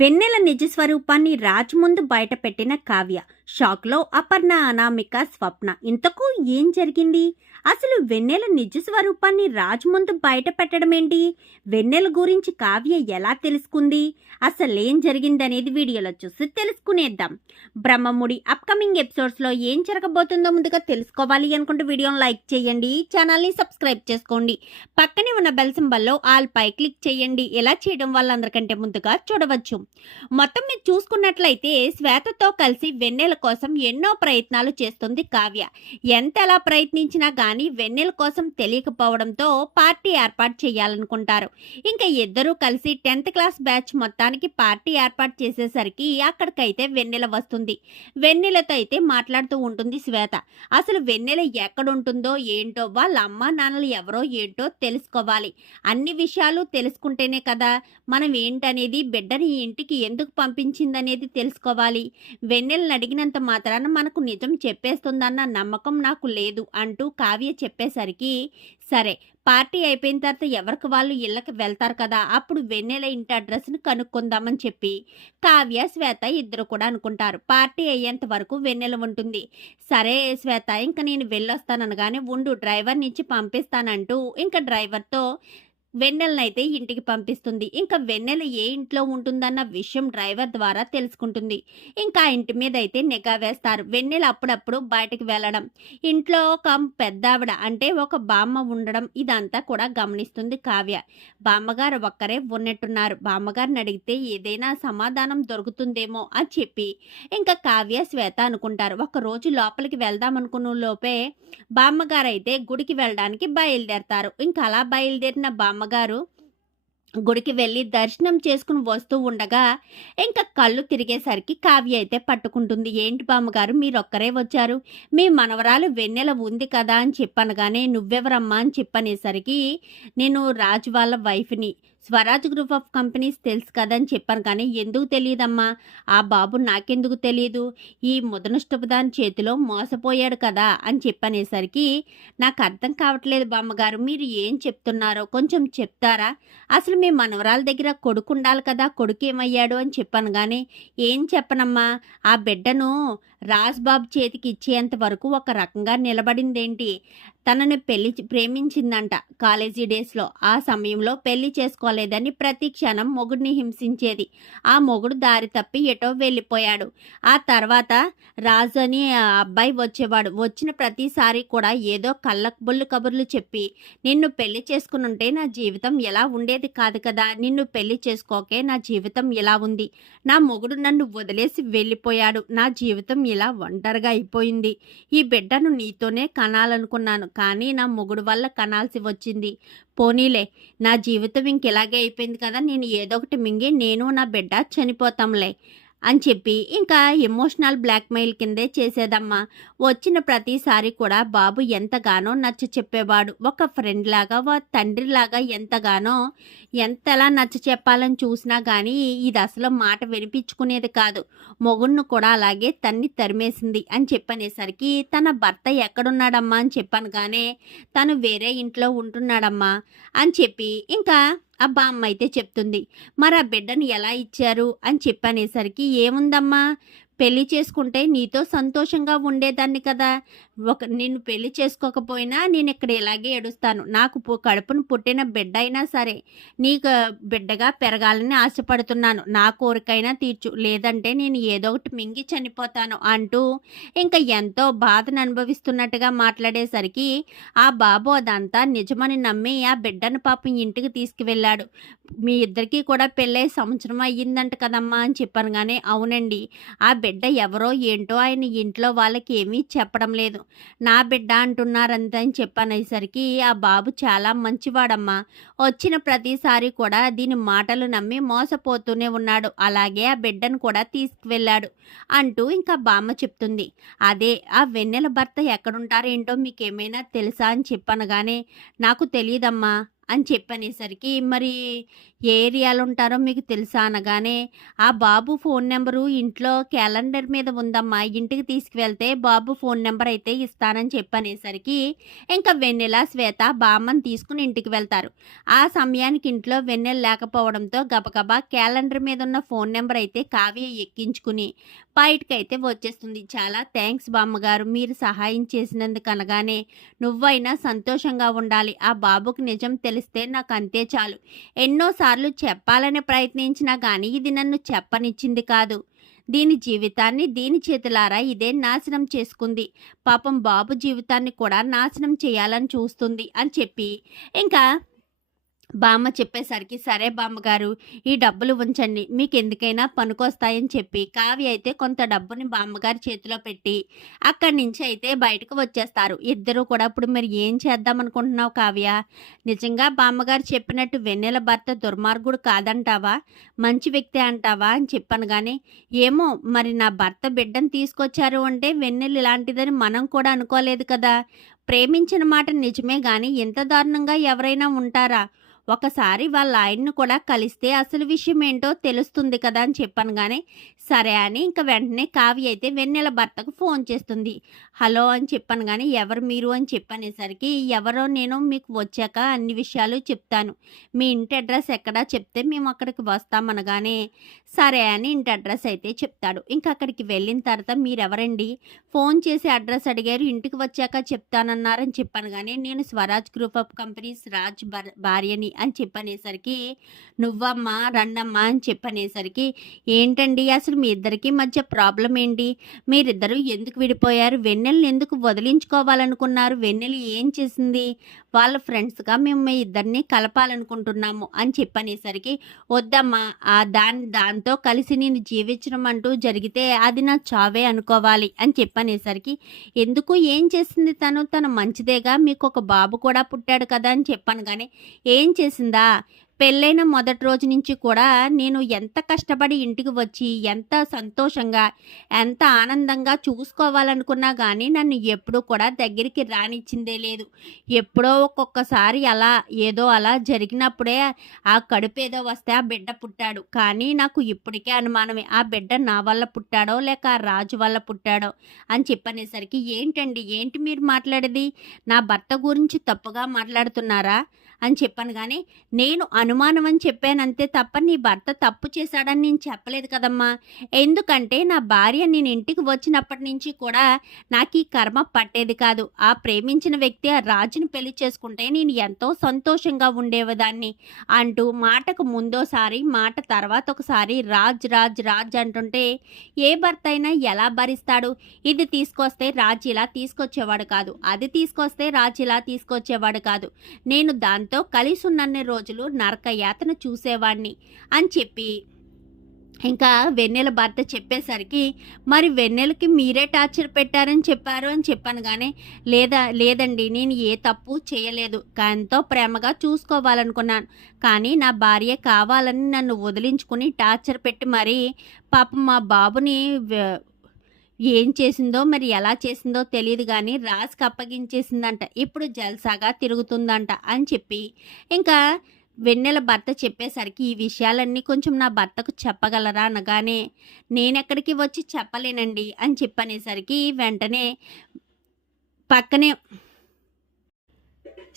వెన్నెల నిజ స్వరూపాన్ని రాజ్ ముందు బయటపెట్టిన కావ్య. షాక్లో అపర్ణ, అనామిక, స్వప్న. ఇంతకు ఏం జరిగింది? అసలు వెన్నెల నిజ స్వరూపాన్ని రాజ్ ముందు బయట పెట్టడమేంటి? వెన్నెల గురించి కావ్య ఎలా తెలుసుకుంది? అసలేం జరిగిందనేది వీడియోలో చూసి తెలుసుకునేద్దాం. బ్రహ్మముడి అప్కమింగ్ ఎపిసోడ్స్లో ఏం జరగబోతుందో ముందుగా తెలుసుకోవాలి అనుకుంటే వీడియోని లైక్ చేయండి, ఛానల్ని సబ్స్క్రైబ్ చేసుకోండి, పక్కనే ఉన్న బెల్ సింబల్లో ఆల్ పై క్లిక్ చేయండి. ఎలా చేయడం వల్ల అందరికంటే ముందుగా చూడవచ్చు. మొత్తం మీరు చూసుకున్నట్లయితే శ్వేతతో కలిసి వెన్నెల కోసం ఎన్నో ప్రయత్నాలు చేస్తుంది కావ్య. ఎంతలా ప్రయత్నించినా గానీ వెన్నెల కోసం తెలియకపోవడంతో పార్టీ ఏర్పాటు చేయాలనుకుంటారు. ఇంకా ఇద్దరూ కలిసి 10th క్లాస్ బ్యాచ్ మొత్తానికి పార్టీ ఏర్పాటు చేసేసరికి అక్కడికైతే వెన్నెల వస్తుంది. వెన్నెలతో అయితే మాట్లాడుతూ ఉంటుంది శ్వేత. అసలు వెన్నెల ఎక్కడుంటుందో ఏంటో, వాళ్ళ అమ్మా నాన్నలు ఎవరో ఏంటో తెలుసుకోవాలి. అన్ని విషయాలు తెలుసుకుంటేనే కదా మనం ఏంటనేది, బిడ్డని ఇంటికి ఎందుకు పంపించిందనేది తెలుసుకోవాలి. వెన్నెలను అడిగినంత మాత్రాన మనకు నిజం చెప్పేస్తుందన్న నమ్మకం నాకు లేదు అంటూ కావ్య చెప్పేసరికి, సరే పార్టీ అయిపోయిన తర్వాత ఎవరికి వాళ్ళు ఇళ్ళకి వెళ్తారు కదా, అప్పుడు వెన్నెల ఇంటి అడ్రస్ని కనుక్కుందామని చెప్పి కావ్య, శ్వేత ఇద్దరు కూడా అనుకుంటారు. పార్టీ అయ్యేంత వరకు వెన్నెల ఉంటుంది. సరే శ్వేత, ఇంకా నేను వెళ్ళొస్తాననగానే ఉండు, డ్రైవర్ని ఇచ్చి పంపిస్తానంటూ ఇంకా డ్రైవర్తో వెన్నెలనైతే ఇంటికి పంపిస్తుంది. ఇంకా వెన్నెల ఏ ఇంట్లో ఉంటుందన్న విషయం డ్రైవర్ ద్వారా తెలుసుకుంటుంది. ఇంకా ఇంటి మీద అయితే నిఘా వేస్తారు. వెన్నెల అప్పుడప్పుడు బయటకు వెళ్ళడం, ఇంట్లో ఒక పెద్దావిడ అంటే ఒక బామ్మ ఉండడం, ఇదంతా కూడా గమనిస్తుంది కావ్య. బామ్మగారు ఒక్కరే ఉన్నట్టున్నారు, బామ్మగారిని అడిగితే ఏదైనా సమాధానం దొరుకుతుందేమో అని చెప్పి ఇంకా కావ్య, శ్వేత అనుకుంటారు. ఒకరోజు లోపలికి వెళ్దాం అనుకున్న లోపే బామ్మగారు అయితే గుడికి వెళ్ళడానికి బయలుదేరతారు. ఇంకా అలా బయలుదేరిన బామ్మగారు గుడికి వెళ్ళి దర్శనం చేసుకుని వస్తూ ఉండగా ఇంకా కళ్ళు తిరిగేసరికి కావ్య అయితే పట్టుకుంటుంది. ఏంటి బామ్మగారు, మీరొక్కరే వచ్చారు? మీ మనవరాలు వెన్నెల ఉంది కదా అని చెప్పనగానే, నువ్వెవరమ్మా అని చెప్పనేసరికి, నేను రాజు వాళ్ళ వైఫ్ని, స్వరాజ్ గ్రూప్ ఆఫ్ కంపెనీస్ తెలుసు కదా అని చెప్పాను. కానీ ఎందుకు తెలియదమ్మా? ఆ బాబు నాకెందుకు తెలియదు? ఈ ముదనష్టపు దాని చేతిలో మోసపోయాడు కదా అని చెప్పనేసరికి, నాకు అర్థం కావట్లేదు బామ్మగారు, మీరు ఏం చెప్తున్నారో కొంచెం చెప్తారా? అసలు మీ మనవరాల దగ్గర కొడుకు ఉండాలి కదా, కొడుకు ఏమయ్యాడు అని చెప్పాను. కానీ ఏం చెప్పనమ్మా, ఆ బిడ్డను రాజ్బాబు చేతికి ఇచ్చేంత వరకు ఒక రకంగా నిలబడిందేంటి? తనని ప్రేమించిందంట కాలేజీ డేస్లో. ఆ సమయంలో పెళ్లి చేసుకోలేదని ప్రతి క్షణం మొగుడిని హింసించేది. ఆ మొగుడు దారి తప్పి ఎటో వెళ్ళిపోయాడు. ఆ తర్వాత రాజు అని ఆ అబ్బాయి వచ్చేవాడు. వచ్చిన ప్రతిసారి కూడా ఏదో కళ్ళబొల్లు కబుర్లు చెప్పి, నిన్ను పెళ్లి చేసుకునుంటే నా జీవితం ఎలా ఉండేది కాదు కదా, నిన్ను పెళ్లి చేసుకోకే నా జీవితం ఇలా ఉంది, నా మొగుడు నన్ను వదిలేసి వెళ్ళిపోయాడు, నా జీవితం ఇలా ఒంటరిగా అయిపోయింది, ఈ బిడ్డను నీతోనే కనాలనుకున్నాను, కానీ నా మొగుడు వల్ల కనాల్సి వచ్చింది, పోనీలే నా జీవితం ఇంకెలాగే అయిపోయింది కదా, నేను ఏదో ఒకటి మింగి నేను నా బిడ్డ చనిపోతాంలే అని చెప్పి ఇంకా ఎమోషనల్ బ్లాక్మెయిల్ కిందే చేసేదమ్మా. వచ్చిన ప్రతిసారి కూడా బాబు ఎంతగానో నచ్చ చెప్పేవాడు. ఒక ఫ్రెండ్ లాగా, తండ్రిలాగా ఎంతలా నచ్చ చెప్పాలని చూసినా కానీ ఇది అసలు మాట వినిపించుకునేది కాదు. మొగుణ్ణి కూడా అలాగే తరిమేసింది అని చెప్పనేసరికి, తన భర్త ఎక్కడున్నాడమ్మా అని చెప్పాను. కానీ తను వేరే ఇంట్లో ఉంటున్నాడమ్మా అని చెప్పి ఇంకా ఆ బామ్మ అయితే చెప్తుంది. మరి ఆ బిడ్డను ఎలా ఇచ్చారు అని చెప్పనేసరికి, ఏముందమ్మా, పెళ్లి చేసుకుంటే నీతో సంతోషంగా ఉండేదాన్ని కదా, నిన్ను పెళ్లి చేసుకోకపోయినా నేను ఇక్కడ ఇలాగే ఏడుస్తాను, నాకు కడుపును పుట్టిన బిడ్డ అయినా సరే నీకు బిడ్డగా పెరగాలని ఆశపడుతున్నాను, నా కోరికైనా తీర్చు, లేదంటే నేను ఏదో ఒకటి మింగి చనిపోతాను అంటూ ఇంకా ఎంతో బాధను అనుభవిస్తున్నట్టుగా మాట్లాడేసరికి ఆ బాబు అదంతా నిజమని నమ్మి ఆ బిడ్డను పాపం ఇంటికి తీసుకువెళ్ళాడు. మీ ఇద్దరికీ కూడా పెళ్ళై సంవత్సరం అయ్యిందంట కదమ్మా అని చెప్పాను. కానీ అవునండి, ఆ బిడ్డ ఎవరో ఏంటో ఆయన ఇంట్లో వాళ్ళకి ఏమీ చెప్పడం లేదు, నా బిడ్డ అంటున్నారంత అని చెప్పనేసరికి, ఆ బాబు చాలా మంచివాడమ్మా, వచ్చిన ప్రతిసారి కూడా దీని మాటలు నమ్మి మోసపోతూనే ఉన్నాడు, అలాగే ఆ బిడ్డను కూడా తీసుకువెళ్ళాడు అంటూ ఇంకా బామ్మ చెప్తుంది. అదే ఆ వెన్నెల భర్త ఎక్కడుంటారేంటో మీకేమైనా తెలుసా అని చెప్పనగానే, నాకు తెలియదమ్మా అని చెప్పనేసరికి, మరి ఏ ఏరియాలో ఉంటారో మీకు తెలుసా అనగానే, ఆ బాబు ఫోన్ నెంబరు ఇంట్లో క్యాలెండర్ మీద ఉందమ్మా, ఇంటికి తీసుకువెళ్తే బాబు ఫోన్ నెంబర్ అయితే ఇస్తానని చెప్పనేసరికి, ఇంకా వెన్నెల, శ్వేత బామ్మని తీసుకుని ఇంటికి వెళ్తారు. ఆ సమయానికి ఇంట్లో వెన్నెల లేకపోవడంతో గబగబా క్యాలెండర్ మీద ఉన్న ఫోన్ నెంబర్ అయితే కావ్య ఎక్కించుకుని బయటకైతే వచ్చేస్తుంది. చాలా థ్యాంక్స్ బామ్మగారు, మీరు సహాయం చేసినందుకు అనగానే, నువ్వైనా సంతోషంగా ఉండాలి, ఆ బాబుకి నిజం తెలిస్తే నాకు అంతే చాలు, ఎన్నోసార్లు చెప్పాలని ప్రయత్నించినా కానీ ఇది నన్ను చెప్పనిచ్చింది కాదు, దీని జీవితాన్ని దీని చేతులారా ఇదే నాశనం చేసుకుంది, పాపం బాబు జీవితాన్ని కూడా నాశనం చేయాలని చూస్తుంది అని చెప్పి ఇంకా బామ్మ చెప్పేసరికి, సరే బామ్మగారు, ఈ డబ్బులు ఉంచండి, మీకు ఎందుకైనా పనికొస్తాయని చెప్పి కావ్య అయితే కొంత డబ్బుని బామ్మగారి చేతిలో పెట్టి అక్కడి నుంచి అయితే బయటకు వచ్చేస్తారు ఇద్దరు కూడా. ఇప్పుడు మరి ఏం చేద్దాం అనుకుంటున్నావు కావ్య? నిజంగా బామ్మగారు చెప్పినట్టు వెన్నెల భర్త దుర్మార్గుడు కాదంటావా, మంచి వ్యక్తి అంటావా అని చెప్పాను. కానీ ఏమో మరి నా భర్త బిడ్డను తీసుకొచ్చారు అంటే వెన్నెల ఇలాంటిదని మనం కూడా అనుకోలేదు కదా. ప్రేమించిన మాట నిజమే కానీ ఇంత దారుణంగా ఎవరైనా ఉంటారా? ఒకసారి వాళ్ళ ఆయన్ని కూడా కలిస్తే అసలు విషయం ఏంటో తెలుస్తుంది కదా అని చెప్పాను. కానీ సరే అని ఇంకా వెంటనే కావ్య అయితే వెన్నెల భర్తకు ఫోన్ చేస్తుంది. హలో అని చెప్పాను. కానీ ఎవరు మీరు అని చెప్పనేసరికి, ఎవరో నేను మీకు వచ్చాక అన్ని విషయాలు చెప్తాను, మీ ఇంటి అడ్రస్ ఎక్కడా చెప్తే మేము అక్కడికి వస్తామనగానే, సరే అని ఇంటి అడ్రస్ అయితే చెప్తాడు. ఇంకా అక్కడికి వెళ్ళిన తర్వాత, మీరెవరండి, ఫోన్ చేసి అడ్రస్ అడిగారు, ఇంటికి వచ్చాక చెప్తానన్నారని చెప్పాను. కానీ నేను Swaraj group of companies Raj భార్యని అని చెప్పనేసరికి, నువ్వమ్మా రండమ్మా అని చెప్పనేసరికి, ఏంటండి అసలు మీ ఇద్దరికి మధ్య ప్రాబ్లం ఏంటి, మీరిద్దరూ ఎందుకు విడిపోయారు, వెన్నెల్ని ఎందుకు వదిలించుకోవాలనుకున్నారు, వెన్నెల ఏం చేసింది, వాళ్ళ ఫ్రెండ్స్గా మేము మీ ఇద్దరిని కలపాలనుకుంటున్నాము అని చెప్పనేసరికి, వద్దమ్మా దాంతో కలిసి నేను జీవించడం అంటూ జరిగితే అది నా చావే అనుకోవాలి అని చెప్పనేసరికి, ఎందుకు ఏం చేసింది తన మంచిదేగా, మీకు ఒక బాబు కూడా పుట్టాడు కదా అని చెప్పాను. కానీ ఏం చేసిందా, పెళ్ళైన మొదటి రోజు నుంచి కూడా నేను ఎంత కష్టపడి ఇంటికి వచ్చి ఎంత సంతోషంగా ఎంత ఆనందంగా చూసుకోవాలనుకున్నా కానీ నన్ను ఎప్పుడూ కూడా దగ్గరికి రానిచ్చిందే లేదు. ఎప్పుడో ఒక్కొక్కసారి ఏదో అలా జరిగినప్పుడే ఆ కడుపు ఏదో వస్తే ఆ బిడ్డ పుట్టాడు. కానీ నాకు ఇప్పటికే అనుమానమే, ఆ బిడ్డ నా వల్ల పుట్టాడో లేక ఆ రాజు వల్ల పుట్టాడో అని చెప్పనేసరికి, ఏంటండి ఏంటి మీరు మాట్లాడేది, నా భర్త గురించి తప్పుగా మాట్లాడుతున్నారా అని చెప్పాను. కానీ నేను అనుమానం అని చెప్పానంతే తప్ప నీ భర్త తప్పు చేశాడని నేను చెప్పలేదు కదమ్మా. ఎందుకంటే నా భార్య నేను ఇంటికి వచ్చినప్పటి నుంచి కూడా నాకు ఈ కర్మ పట్టేది కాదు. ఆ ప్రేమించిన వ్యక్తి ఆ రాజుని పెళ్లి చేసుకుంటే నేను ఎంతో సంతోషంగా ఉండేదాన్ని అంటూ మాటకు ముందోసారి మాట తర్వాత ఒకసారి రాజ్ రాజ్ రాజ్ అంటుంటే ఏ భర్త అయినా ఎలా భరిస్తాడు. ఇది తీసుకొస్తే రాజు ఇలా తీసుకొచ్చేవాడు కాదు, అది తీసుకొస్తే రాజు ఇలా తీసుకొచ్చేవాడు కాదు, నేను దాంతో కలిసి ఉన్నన్ని రోజులు నరక యాతన చూసేవాడిని అని చెప్పి ఇంకా వెన్నెల భర్త చెప్పేసరికి, మరి వెన్నెలకి మీరే టార్చర్ పెట్టారని చెప్పారు అని చెప్పాను. కానీ లేదండి, నేను ఏ తప్పు చేయలేదు, ఎంతో ప్రేమగా చూసుకోవాలనుకున్నాను, కానీ నా భార్య కావాలని నన్ను వదిలించుకుని టార్చర్ పెట్టి మరి పాపం మా బాబుని ఏం చేసిందో మరి ఎలా చేసిందో తెలియదు కానీ రాజుకి అప్పగించేసిందంట, ఇప్పుడు జల్సాగా తిరుగుతుందంట అని చెప్పి ఇంకా వెన్నెల భర్త చెప్పేసరికి, ఈ విషయాలన్నీ కొంచెం నా భర్తకు చెప్పగలరా అనగానే, నేనెక్కడికి వచ్చి చెప్పలేనండి అని చెప్పనేసరికి వెంటనే పక్కనే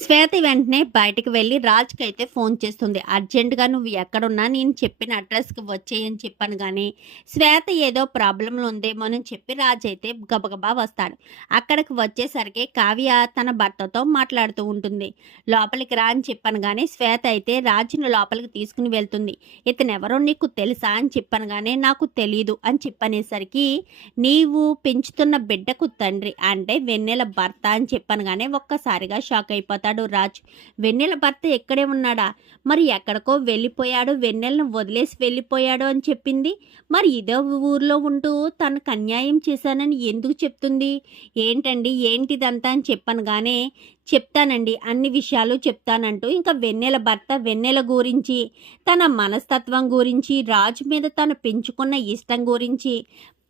శ్వేత వెంటనే బయటకు వెళ్ళి రాజ్కి అయితే ఫోన్ చేస్తుంది. అర్జెంటుగా నువ్వు ఎక్కడున్నా నేను చెప్పిన అడ్రస్కి వచ్చేయని చెప్పాను. కానీ శ్వేత ఏదో ప్రాబ్లంలో ఉందేమోనని చెప్పి రాజ్ అయితే గబగబా వస్తాడు. అక్కడికి వచ్చేసరికి కావ్య తన భర్తతో మాట్లాడుతూ ఉంటుంది. లోపలికి రా అని చెప్పాను. కానీ శ్వేత అయితే రాజును లోపలికి తీసుకుని వెళ్తుంది. ఇతను ఎవరో నీకు తెలుసా అని చెప్పాను. కానీ నాకు తెలీదు అని చెప్పనేసరికి, నీవు పెంచుతున్న బిడ్డకు తండ్రి అంటే వెన్నెల భర్త అని చెప్పాను. కానీ ఒక్కసారిగా షాక్ అయిపోతాడు రాజ్. వెన్నెల భర్త ఎక్కడే ఉన్నాడా, మరి ఎక్కడికో వెళ్ళిపోయాడు, వెన్నెలను వదిలేసి వెళ్ళిపోయాడు అని చెప్పింది, మరి ఇదో ఊర్లో ఉంటూ తనకు అన్యాయం చేశానని ఎందుకు చెప్తుంది, ఏంటండి ఏంటిదంతా అని చెప్పాను. కానీ చెప్తానండి, అన్ని విషయాలు చెప్తానంటూ ఇంకా వెన్నెల భర్త వెన్నెల గురించి, తన మనస్తత్వం గురించి, రాజు మీద తను పెంచుకున్న ఇష్టం గురించి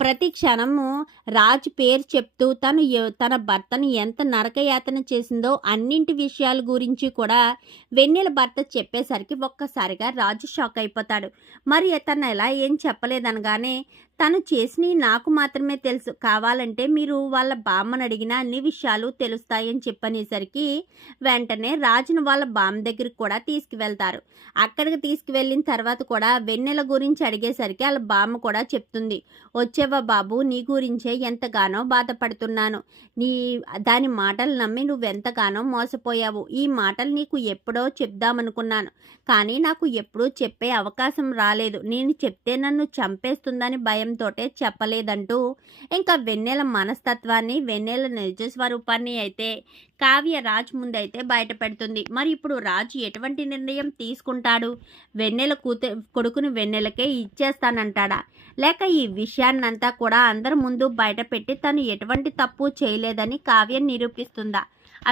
ప్రతి క్షణము రాజ్ పేరు చెప్తూ తన భర్తను ఎంత నరకయాతన చేసిందో అన్నింటి విషయాల గురించి కూడా వెన్నెల భర్త చెప్పేసరికి ఒక్కసారిగా రాజు షాక్ అయిపోతాడు. మరి తను ఎలా ఏం చెప్పలేదనగానే, తను చేసినవి నాకు మాత్రమే తెలుసు, కావాలంటే మీరు వాళ్ళ బామ్మని అడిగినా అన్ని విషయాలు తెలుస్తాయని చెప్పనేసరికి వెంటనే రాజును వాళ్ళ బామ్మ దగ్గరికి కూడా తీసుకువెళ్తారు. అక్కడికి తీసుకువెళ్ళిన తర్వాత కూడా వెన్నెల గురించి అడిగేసరికి వాళ్ళ బామ్మ కూడా చెప్తుంది, వచ్చేవా బాబు, నీ గురించే ఎంతగానో బాధపడుతున్నాను. దాని మాటలు నమ్మి నువ్వెంతగానో మోసపోయావు. ఈ మాటలు నీకు ఎప్పుడో చెప్దామనుకున్నాను, కానీ నాకు ఎప్పుడూ చెప్పే అవకాశం రాలేదు. నేను చెప్తే నన్ను చంపేస్తుందని భయంతోటే చెప్పలేదంటూ ఇంకా వెన్నెల మనస్తత్వాన్ని, వెన్నెల నిజ స్వరూపాన్ని అయితే కావ్య రాజ్ ముందైతే బయట పెడుతుంది. మరి ఇప్పుడు రాజు ఎటువంటి నిర్ణయం తీసుకుంటాడు? వెన్నెల కొడుకుని వెన్నెలకే ఇచ్చేస్తానంటాడా, లేక ఈ విషయాన్నంతా కూడా అందరి ముందు బయట పెట్టి తను ఎటువంటి తప్పు చేయలేదని కావ్యం నిరూపిస్తుందా?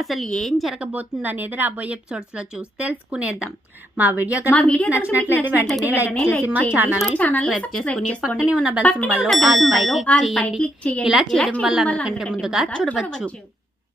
అసలు ఏం జరగబోతుంది అనేది రాబోయే ఎపిసోడ్స్ లో చూసి తెలుసుకునేద్దాం. మా వీడియో నచ్చినట్లయితే వెంటనే లైక్ చేసి మా ఛానల్ ని సబ్స్క్రైబ్ చేసుకుని పక్కనే ఉన్న బెల్ సింబల్ లో ఆల్ పై క్లిక్ చేయండి. ఇలా చేయడం వల్ల అందరికంటే ముందుగా చూడవచ్చు.